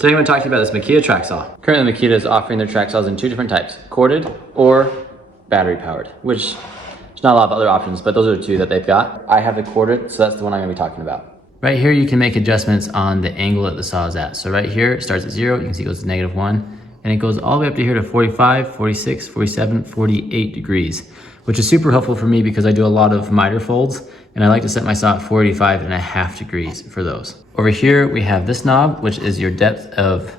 Today I'm going to talk to you about this Makita track saw. Currently Makita is offering their track saws in two different types, corded or battery powered, which there's not a lot of other options, but those are the two that they've got. I have the corded, so that's the one I'm going to be talking about. Right here you can make adjustments on the angle that the saw is at. So right here it starts at 0, you can see it goes to -1, and it goes all the way up to here to 45, 46, 47, 48 degrees, which is super helpful for me because I do a lot of miter folds, and I like to set my saw at 45.5 degrees for those. Over here we have this knob, which is your depth of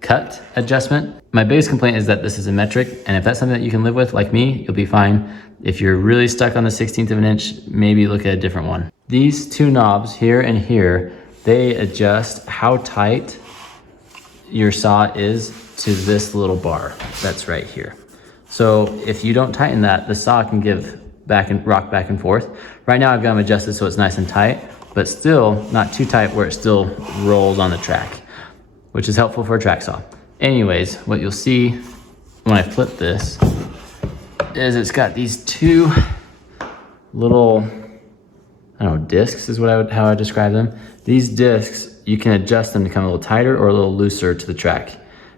cut adjustment. My biggest complaint is that this is a metric, and if that's something that you can live with, like me, you'll be fine. If you're really stuck on the 1/16 of an inch, maybe look at a different one. These two knobs here and here, they adjust how tight your saw is to this little bar that's right here. So if you don't tighten that, the saw can give back and rock back and forth. Right now I've got them adjusted so it's nice and tight, but still not too tight where it still rolls on the track, which is helpful for a track saw. Anyways, what you'll see when I flip this is it's got these two little, I don't know, discs is how I describe them. These discs, you can adjust them to come a little tighter or a little looser to the track.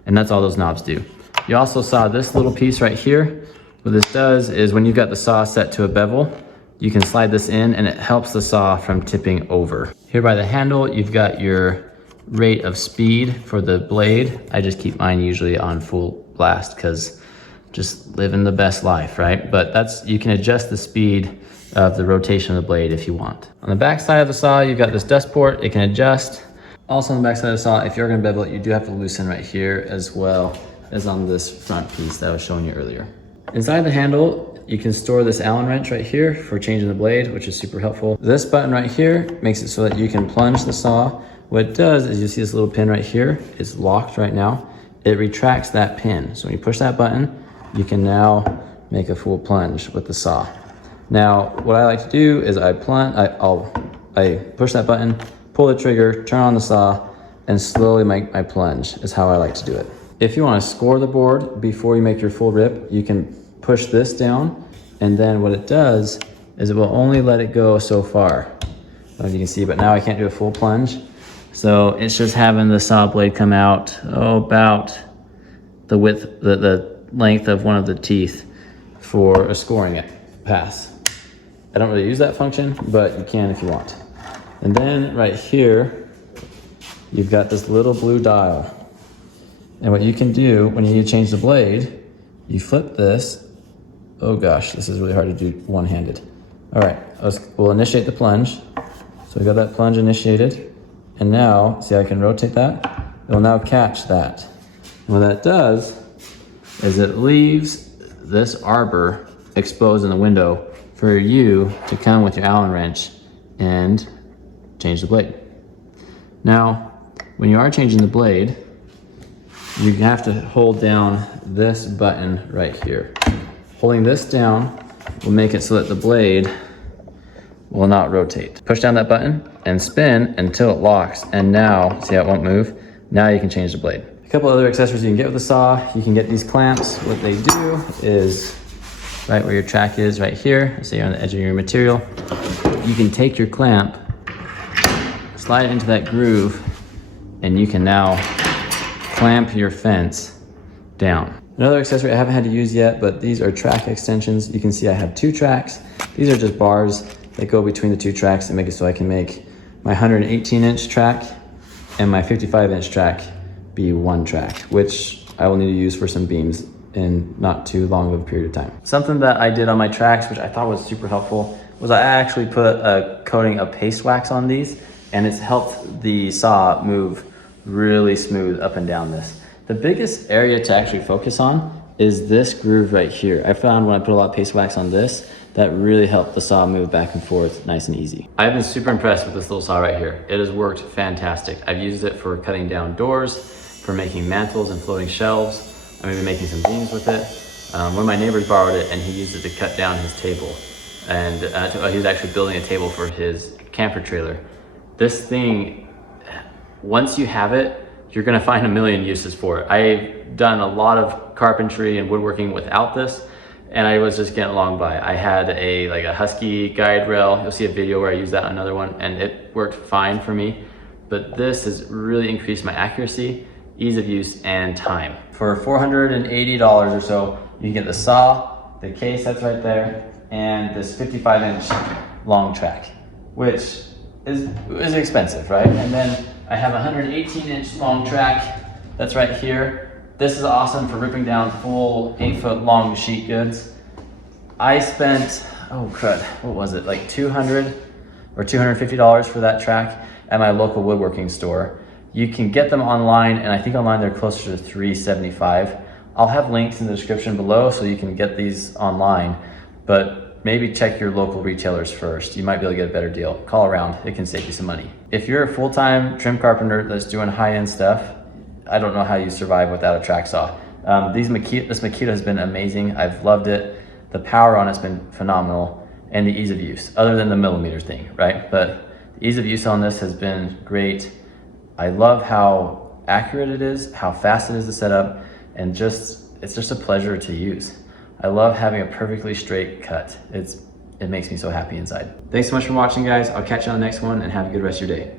And that's all those knobs do. You also saw this little piece right here. What this does is when you've got the saw set to a bevel, you can slide this in and it helps the saw from tipping over. Here by the handle, you've got your rate of speed for the blade. I just keep mine usually on full blast because just living the best life, right? But you can adjust the speed of the rotation of the blade if you want. On the back side of the saw, you've got this dust port, it can adjust. Also on the back side of the saw, if you're gonna bevel it, you do have to loosen right here as well as on this front piece that I was showing you earlier. Inside the handle, you can store this Allen wrench right here for changing the blade, which is super helpful. This button right here makes it so that you can plunge the saw. What it does is you see this little pin right here, it's locked right now. It retracts that pin. So when you push that button, you can now make a full plunge with the saw. Now, what I like to do is I push that button, pull the trigger, turn on the saw, and slowly make my plunge is how I like to do it. If you want to score the board before you make your full rip, you can push this down, and then what it does is it will only let it go so far. I don't know if you can see, but now I can't do a full plunge. So it's just having the saw blade come out about the width, the length of one of the teeth for a scoring it pass. I don't really use that function, but you can if you want. And then right here, you've got this little blue dial. And what you can do when you need to change the blade, you flip this. Oh gosh, this is really hard to do one-handed. All right, we'll initiate the plunge. So we got that plunge initiated. And now, see how I can rotate that? It will now catch that. And what that does is it leaves this arbor exposed in the window for you to come with your Allen wrench and change the blade. Now, when you are changing the blade, you have to hold down this button right here. Holding this down will make it so that the blade will not rotate. Push down that button and spin until it locks, and now, see how it won't move? Now you can change the blade. A couple other accessories you can get with the saw. You can get these clamps. What they do is, right where your track is, right here, say you're on the edge of your material, you can take your clamp, slide it into that groove, and you can now clamp your fence down. Another accessory I haven't had to use yet, but these are track extensions. You can see I have two tracks. These are just bars that go between the two tracks and make it so I can make my 118-inch track and my 55-inch track be one track, which I will need to use for some beams in not too long of a period of time. Something that I did on my tracks, which I thought was super helpful, was I actually put a coating of paste wax on these, and it's helped the saw move really smooth up and down this. The biggest area to actually focus on is this groove right here. I found when I put a lot of paste wax on this, that really helped the saw move back and forth nice and easy. I've been super impressed with this little saw right here. It has worked fantastic. I've used it for cutting down doors, for making mantles and floating shelves. I'm gonna be making some beams with it. One of my neighbors borrowed it and he used it to cut down his table. And he was actually building a table for his camper trailer. This thing, once you have it, you're gonna find a million uses for it. I've done a lot of carpentry and woodworking without this, and I was just getting along by. I had like a Husky guide rail. You'll see a video where I use that on another one, and it worked fine for me. But this has really increased my accuracy ease of use, and time. For $480 or so, you can get the saw, the case that's right there, and this 55-inch long track, which is expensive, right? And then I have a 118-inch long track that's right here. This is awesome for ripping down full 8-foot long sheet goods. I spent, oh crud, what was it? Like $200 or $250 for that track at my local woodworking store. You can get them online, and I think online they're closer to $375. I'll have links in the description below so you can get these online, but maybe check your local retailers first. You might be able to get a better deal. Call around, it can save you some money. If you're a full-time trim carpenter that's doing high-end stuff, I don't know how you survive without a track saw. This Makita has been amazing. I've loved it. The power on it's been phenomenal, and the ease of use, other than the millimeter thing, right? But the ease of use on this has been great. I love how accurate it is, how fast it is to set up, and it's just a pleasure to use. I love having a perfectly straight cut. It makes me so happy inside. Thanks so much for watching, guys. I'll catch you on the next one, and have a good rest of your day.